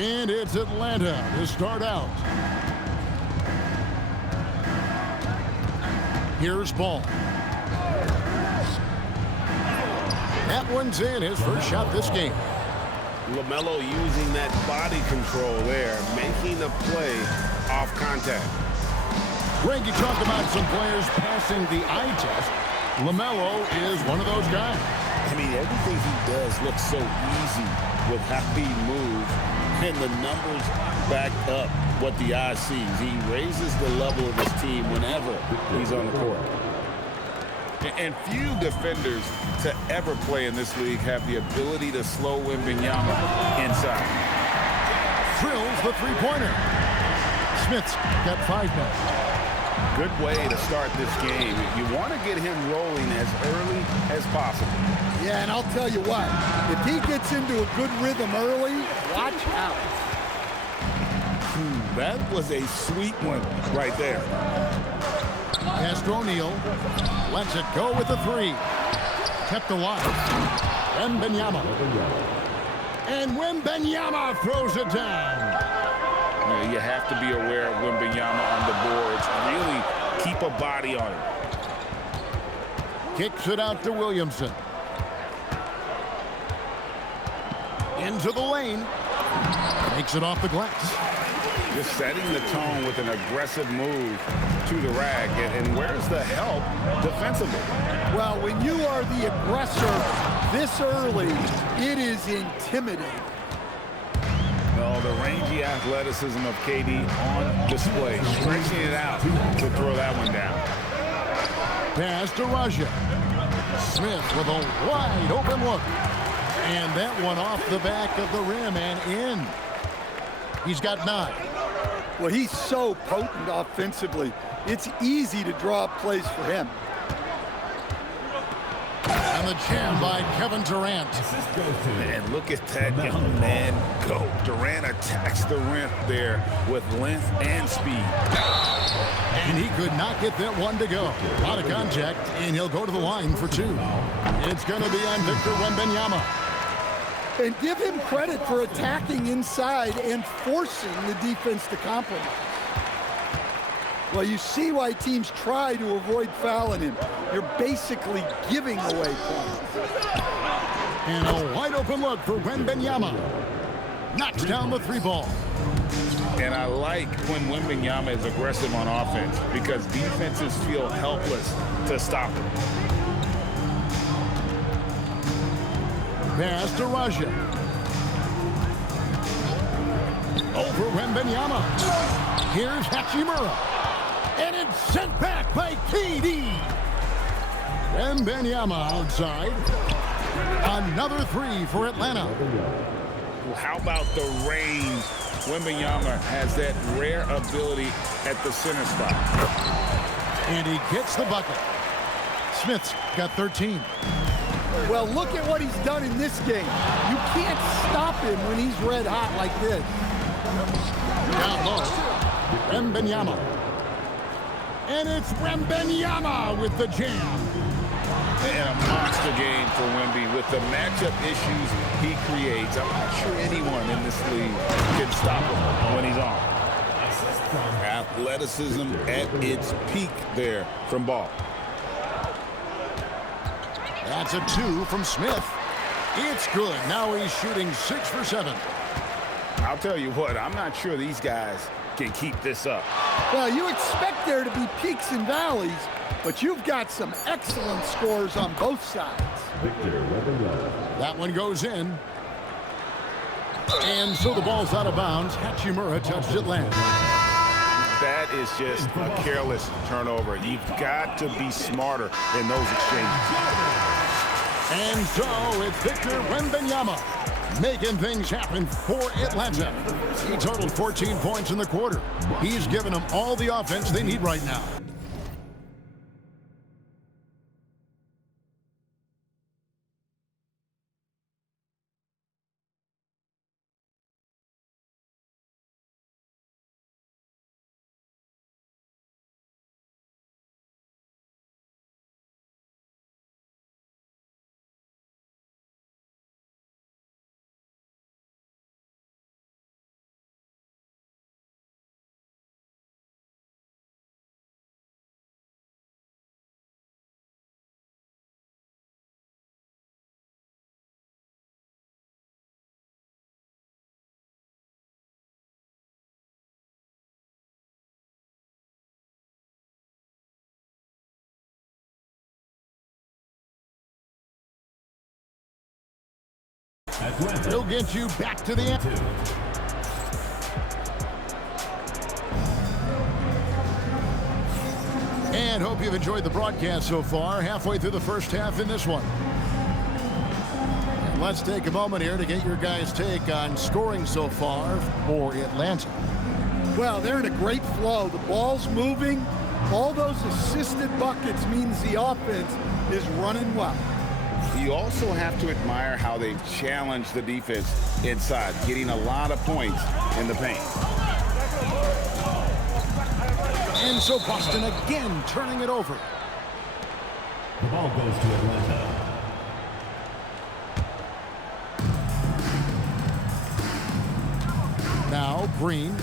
And it's Atlanta to start out. Here's Ball. That one's in, his first shot this game. LaMelo using that body control there, making the play off contact. Greg, you talk about some players passing the eye test. LaMelo is one of those guys. I mean, everything he does looks so easy with how he moves, and the numbers back up what the eye sees. He raises the level of his team whenever he's on the court. And few defenders to ever play in this league have the ability to slow Wembanyama inside. Drills the three-pointer. Smith's got 5 minutes. Good way to start this game. You want to get him rolling as early as possible. Yeah, and I'll tell you what, if he gets into a good rhythm early, watch out. That was a sweet one right there. Castro O'Neal lets it go with the 3. Kept alive. Wembanyama. And Wembanyama throws it down. You have to be aware of Wembanyama on the boards. Really keep a body on him. Kicks it out to Williamson. Into the lane. Makes it off the glass. Just setting the tone with an aggressive move to the rack. And where's the help defensively? Well, when you are the aggressor this early, it is intimidating. Well, the rangy athleticism of KD on display. Stretching it out to throw that one down. Pass to Raja. Smith with a wide open look. And that one off the back of the rim and in. He's got 9. Well, he's so potent offensively. It's easy to draw up plays for him. And the jam by Kevin Durant. And look at that young man go. Durant attacks the rim there with length and speed. And he could not get that one to go. A lot of contact, and he'll go to the line for 2. It's going to be on Victor Wembanyama. And give him credit for attacking inside and forcing the defense to compromise. Well, you see why teams try to avoid fouling him. You're basically giving away points. And a wide open look for Wembanyama. Knocks down the 3 ball. And I like when Wembanyama is aggressive on offense because defenses feel helpless to stop him. Pass to Raja. Over Wembanyama. Here's Hachimura. And it's sent back by KD. Wembanyama outside. Another 3 for Atlanta. Well, how about the range? Wembanyama has that rare ability at the center spot. And he gets the bucket. Smith's got 13. Well, look at what he's done in this game. You can't stop him when he's red hot like this. Down low. Wembanyama. And it's Wembanyama with the jam. And a monster game for Wemby with the matchup issues he creates. I'm not sure anyone in this league can stop him when he's on. Athleticism at its peak there from Ball. That's a 2 from Smith. It's good. Now he's shooting 6 for 7. I'll tell you what, I'm not sure these guys can keep this up. Well, you expect there to be peaks and valleys, but you've got some excellent scores on both sides. That one goes in. And so the ball's out of bounds. Hachimura touched it last. That is just a careless turnover. You've got to be smarter in those exchanges. And so it's Victor Wembanyama making things happen for Atlanta. He totaled 14 points in the quarter. He's given them all the offense they need right now. He'll get you back to the end. And hope you've enjoyed the broadcast so far. Halfway through the first half in this one. And let's take a moment here to get your guys' take on scoring so far for Atlanta. Well, they're in a great flow. The ball's moving. All those assisted buckets means the offense is running well. You also have to admire how they've challenged the defense inside, getting a lot of points in the paint. And so Boston again turning it over. The ball goes to Atlanta. Now Green.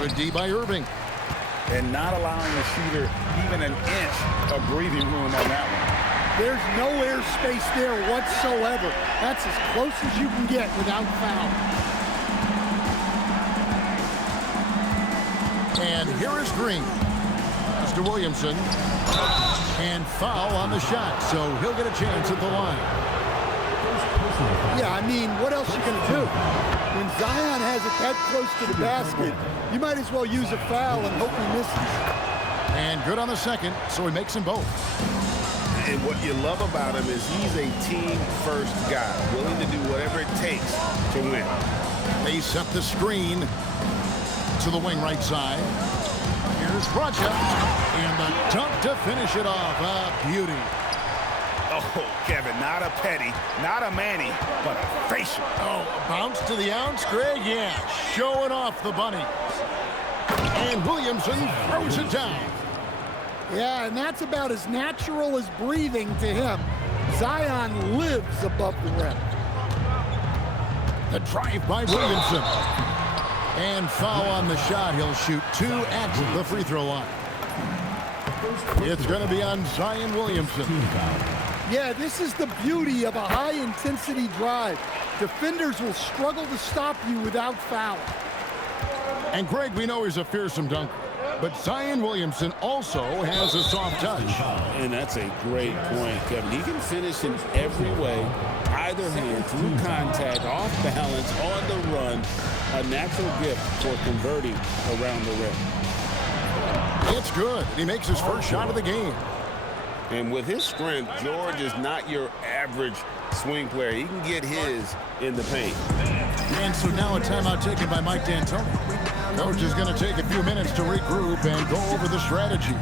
Good D by Irving. And not allowing the shooter even an inch of breathing room on that one. There's no airspace there whatsoever. That's as close as you can get without foul. And here is Green. Mr. Williamson. And foul on the shot, so he'll get a chance at the line. Yeah, I mean, what else are you going to do? When Zion has it that close to the basket, you might as well use a foul and hope he misses. And good on the second, so he makes them both. And what you love about him is he's a team-first guy, willing to do whatever it takes to win. They set the screen to the wing right side. Here's Rocha, and the dunk to finish it off. A beauty. Oh, Kevin, not a Petty, not a Manny, but a facial. Oh, a bounce to the ounce, Greg? Yeah, showing off the bunny. And Williamson throws it down. Yeah, and that's about as natural as breathing to him. Zion lives above the rim. The drive by Williamson. And foul on the shot. He'll shoot 2 at the free throw line. It's going to be on Zion Williamson. Yeah, this is the beauty of a high-intensity drive. Defenders will struggle to stop you without fouling. And Greg, we know he's a fearsome dunker, but Zion Williamson also has a soft touch. And that's a great point, Kevin. He can finish in every way, either hand, through contact, off balance, on the run. A natural gift for converting around the rim. It's good. He makes his first shot of the game. And with his strength, George is not your average swing player. He can get his in the paint. And so now a timeout taken by Mike D'Antoni. Coach is going to take a few minutes to regroup and go over the strategy.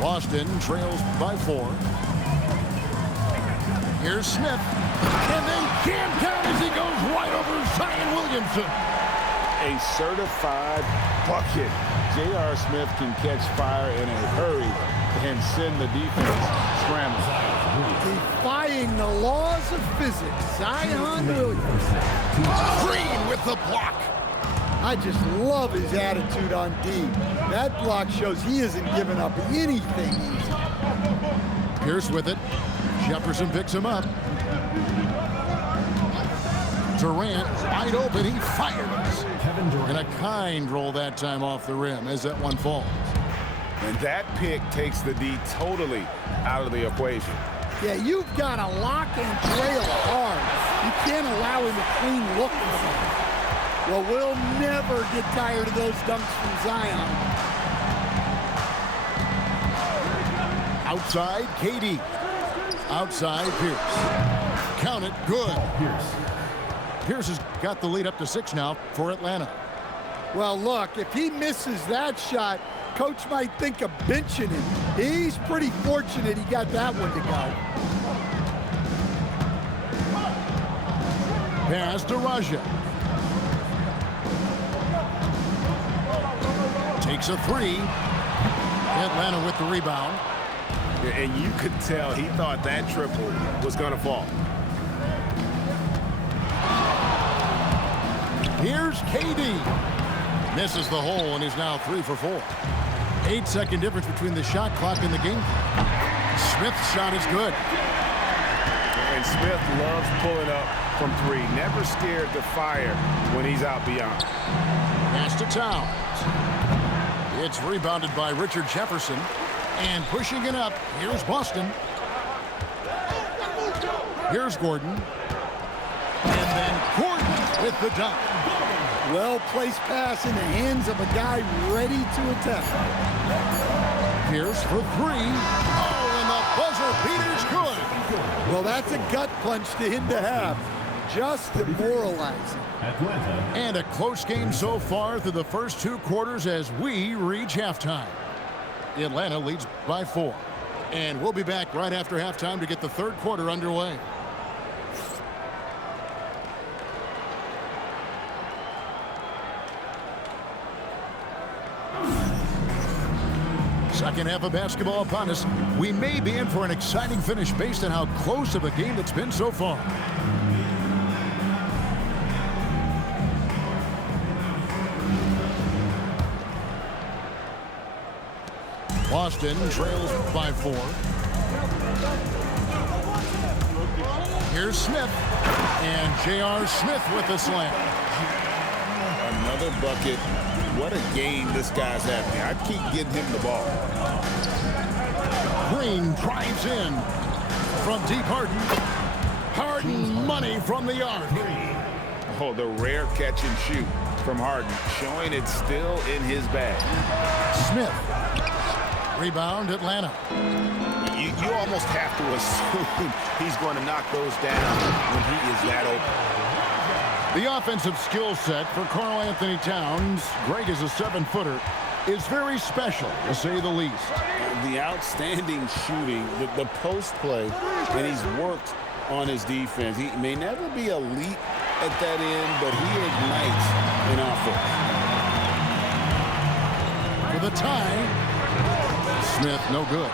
Boston trails by 4. Here's Smith. And then jammed down as he goes right over Zion Williamson. A certified bucket. J.R. Smith can catch fire in a hurry and send the defense scrambling. Defying the laws of physics, Zion Williamson. Green with the block. I just love his attitude on D. That block shows he isn't giving up anything easy. Pierce with it. Jefferson picks him up. Durant wide open. He fires. And a kind roll that time off the rim as that one falls. And that pick takes the D totally out of the equation. Yeah, you've got to lock and trail hard. You can't allow him a clean look. Well, we'll never get tired of those dunks from Zion. Outside, KD. Outside, Pierce. Count it, good. Pierce has got the lead up to 6 now for Atlanta. Well, look, if he misses that shot, coach might think of benching him. He's pretty fortunate he got that one to go. Pass to Raja. Takes a 3. Atlanta with the rebound. And you could tell he thought that triple was going to fall. Here's KD. Misses the hole, and he's now 3 for 4. 8-second difference between the shot clock and the game. Smith's shot is good. And Smith loves pulling up from 3. Never scared to fire when he's out beyond. Pass to Towns. It's rebounded by Richard Jefferson. And pushing it up, here's Boston. Here's Gordon. And then Gordon with the dunk. Well-placed pass in the hands of a guy ready to attack. Here's for 3. Oh, and the buzzer beater's good. Well, that's a gut punch to him to have. Just demoralizing. And a close game so far through the first 2 quarters as we reach halftime. Atlanta leads by 4. And we'll be back right after halftime to get the third quarter underway. Second half of basketball upon us. We may be in for an exciting finish based on how close of a game it's been so far. Boston trails by 4. Here's Smith. And J.R. Smith with the slam. Another bucket. What a game this guy's having. I keep getting him the ball. Green drives in from deep. Harden money from the arc. Oh, the rare catch and shoot from Harden, showing it's still in his bag. Smith. Rebound, Atlanta. You almost have to assume he's going to knock those down when he is that open. The offensive skill set for Karl Anthony Towns, great as a 7-footer, is very special, to say the least. The outstanding shooting, the post play, and he's worked on his defense. He may never be elite at that end, but he ignites an offense. For the tie, Smith no good.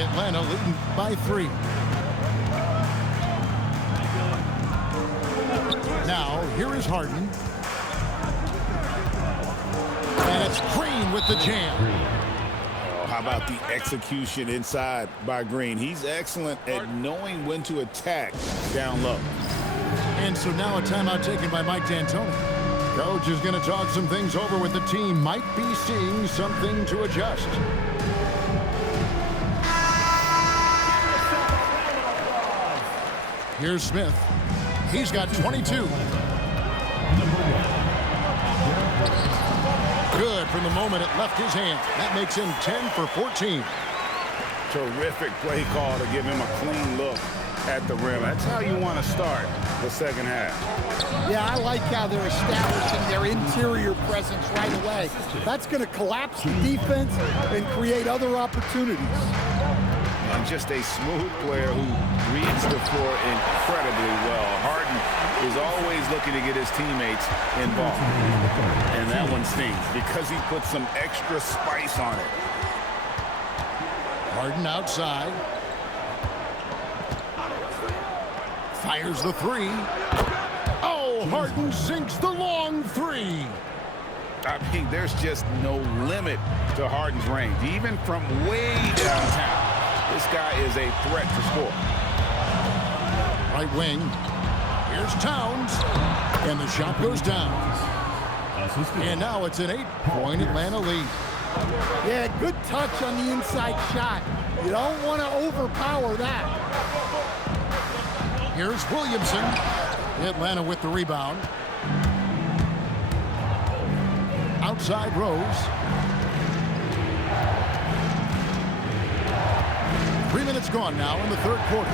Atlanta leading by 3. Now, here is Harden. And it's Green with the jam. Oh, how about the execution inside by Green? He's excellent at knowing when to attack down low. And so now a timeout taken by Mike D'Antoni. Coach is going to talk some things over with the team. Might be seeing something to adjust. Here's Smith. He's got 22. Good from the moment it left his hand. That makes him 10 for 14. Terrific play call to give him a clean look at the rim. That's how you want to start the second half. Yeah, I like how they're establishing their interior presence right away. That's going to collapse the defense and create other opportunities. And just a smooth player who reads the floor incredibly well. Harden is always looking to get his teammates involved. And that one stings because he put some extra spice on it. Harden outside. Fires the 3. Oh, Harden sinks the long 3. I mean, there's just no limit to Harden's range, even from way downtown. This guy is a threat to score. Right wing. Here's Towns. And the shot goes down. And now it's an 8-point Atlanta lead. Yeah, good touch on the inside shot. You don't want to overpower that. Here's Williamson. Atlanta with the rebound. Outside Rose. 3 minutes gone now in the third quarter.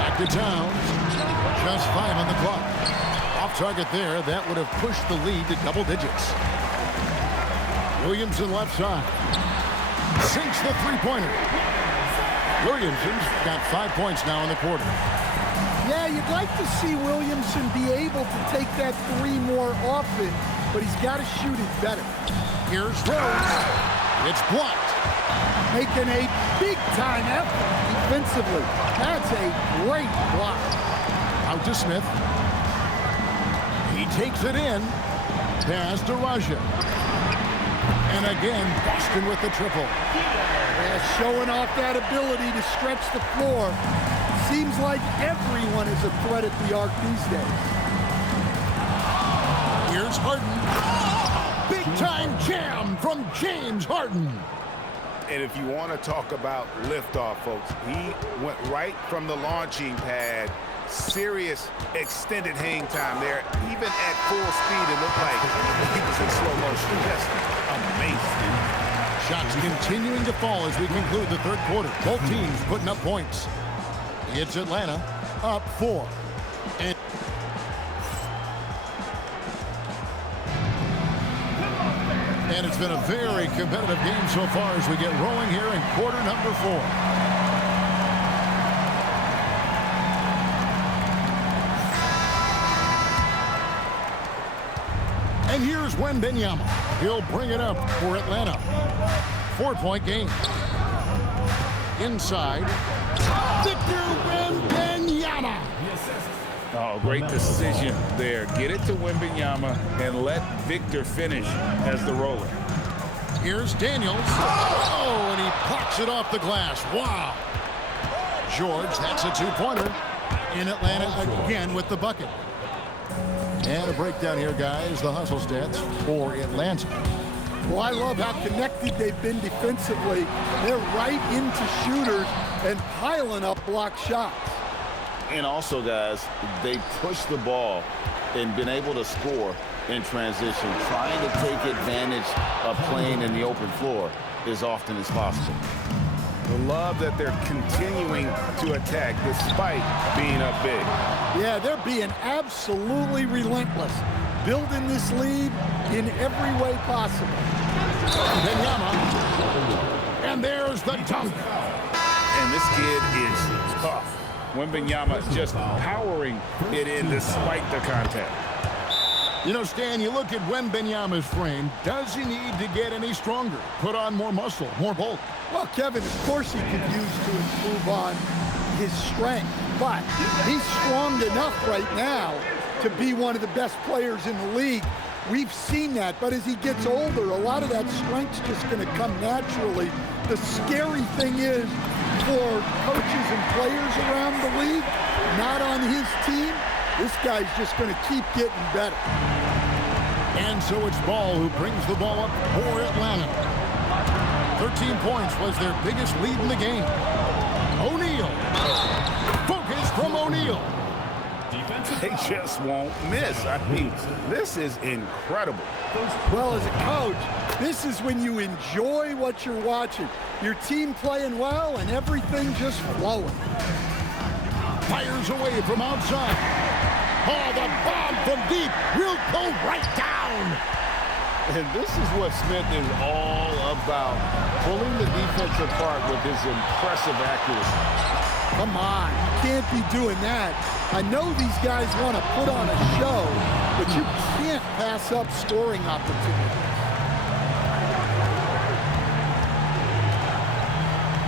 Back to Towns. Just 5 on the clock. Off target there. That would have pushed the lead to double digits. Williamson left side. Sinks the three-pointer. Williamson's got 5 points now in the quarter. Yeah, you'd like to see Williamson be able to take that 3 more often, but he's got to shoot it better. Here's Rose. It's blocked. Making a big-time effort defensively. That's a great block. Out to Smith. He takes it in. Pass to Russia. And again, Boston with the triple. Yeah, showing off that ability to stretch the floor. Seems like everyone is a threat at the arc these days. Here's Harden. Big-time jam from James Harden. And if you want to talk about liftoff, folks, he went right from the launching pad. Serious extended hang time there. Even at full speed, it looked like he was in slow motion. Just amazing. Shots continuing to fall as we conclude the third quarter. Both teams putting up points. It's Atlanta up 4. And it's been a very competitive game so far as we get rolling here in quarter number 4. And here's Wembanyama. He'll bring it up for Atlanta. 4-point game. Inside. Victor Wembanyama. Oh, great decision there. Get it to Wembanyama and let Victor finish as the roller. Here's Daniels. Oh, and he pops it off the glass. Wow. George, that's a 2-pointer. In Atlanta again with the bucket. And a breakdown here, guys. The hustle stats for Atlanta. Well, I love how connected they've been defensively. They're right into shooters and piling up block shots. And also, guys, they push the ball and been able to score in transition, trying to take advantage of playing in the open floor as often as possible. I love that they're continuing to attack despite being up big. Yeah, they're being absolutely relentless, building this lead in every way possible. Wembanyama. And there's the dunk. And this kid is tough. Wembanyama just powering it in despite the contact. You know, Stan, you look at Wembanyama's frame. Does he need to get any stronger? Put on more muscle, more bulk? Well, Kevin, of course he could use to improve on his strength, but he's strong enough right now to be one of the best players in the league. We've seen that, but as he gets older, a lot of that strength's just going to come naturally. The scary thing is, for coaches and players around the league, not on his team, this guy's just going to keep getting better. And so it's Ball who brings the ball up for Atlanta. 13 points was their biggest lead in the game. O'Neal. Focus from O'Neal. They just won't miss. I mean, this is incredible. Well, as a coach, this is when you enjoy what you're watching. Your team playing well and everything just flowing. Fires away from outside. Oh, the bomb from deep will go right down. And this is what Smith is all about, pulling the defense apart with his impressive accuracy. Come on, you can't be doing that. I know these guys want to put on a show, but you can't pass up scoring opportunities.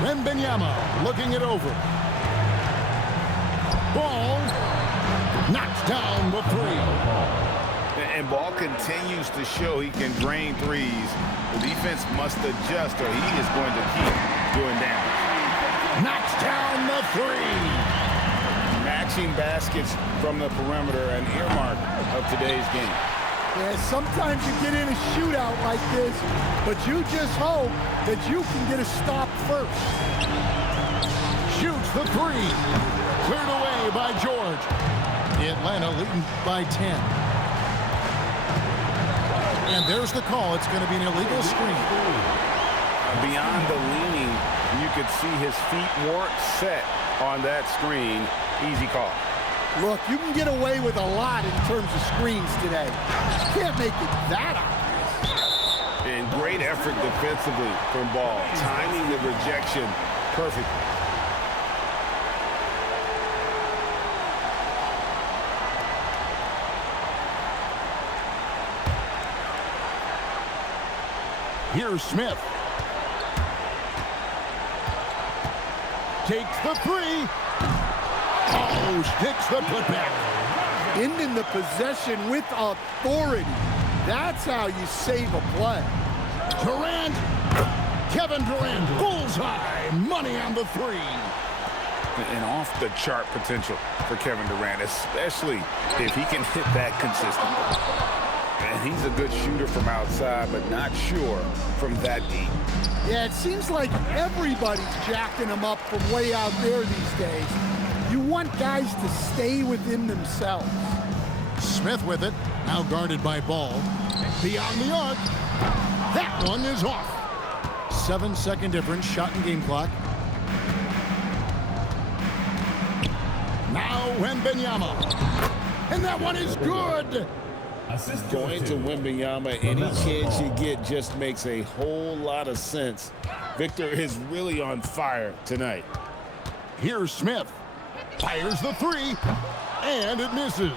Wembanyama looking it over. Ball knocks down the 3. And Ball continues to show he can drain threes. The defense must adjust or he is going to keep doing damage. Knocks down the 3. Matching baskets from the perimeter, an earmark of today's game. Yeah, sometimes you get in a shootout like this, but you just hope that you can get a stop first. Shoots the 3. Cleared away by George. Atlanta leading by 10. And there's the call. It's going to be an illegal screen. Beyond the leaning, you could see his feet weren't set on that screen. Easy call. Look, you can get away with a lot in terms of screens today. You can't make it that obvious. And great effort defensively from Ball. Timing the rejection perfectly. Here's Smith. Takes the 3. Oh, sticks the putback. ending the possession with authority. That's how you save a play. Durant, Kevin Durant, bullseye, money on the three. And off-the-chart potential for Kevin Durant, especially if he can hit that consistently. And he's a good shooter from outside, but not sure from that deep. Yeah, it seems like everybody's jacking him up from way out there these days. You want guys to stay within themselves. Smith with it, now guarded by Ball. Beyond the arc. That one is off. 7-second difference, shot and game clock. Now Wembanyama. And that one is good. Going to Wembanyama, any chance you get just makes a whole lot of sense. Victor is really on fire tonight. Here's Smith. Fires the three. And it misses.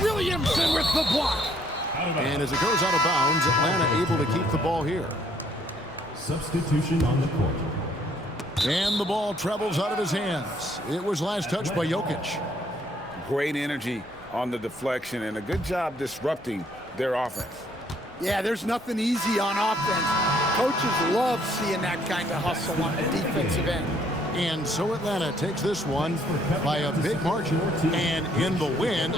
Williamson with the block. And as it goes out of bounds, Atlanta able to keep the ball here. Substitution on the court. And the ball travels out of his hands. It was last touched by Jokic. Great energy on the deflection and a good job disrupting their offense. Yeah, there's nothing easy on offense. Coaches love seeing that kind of hustle on the defensive end. And so Atlanta takes this one by a big margin and in the win.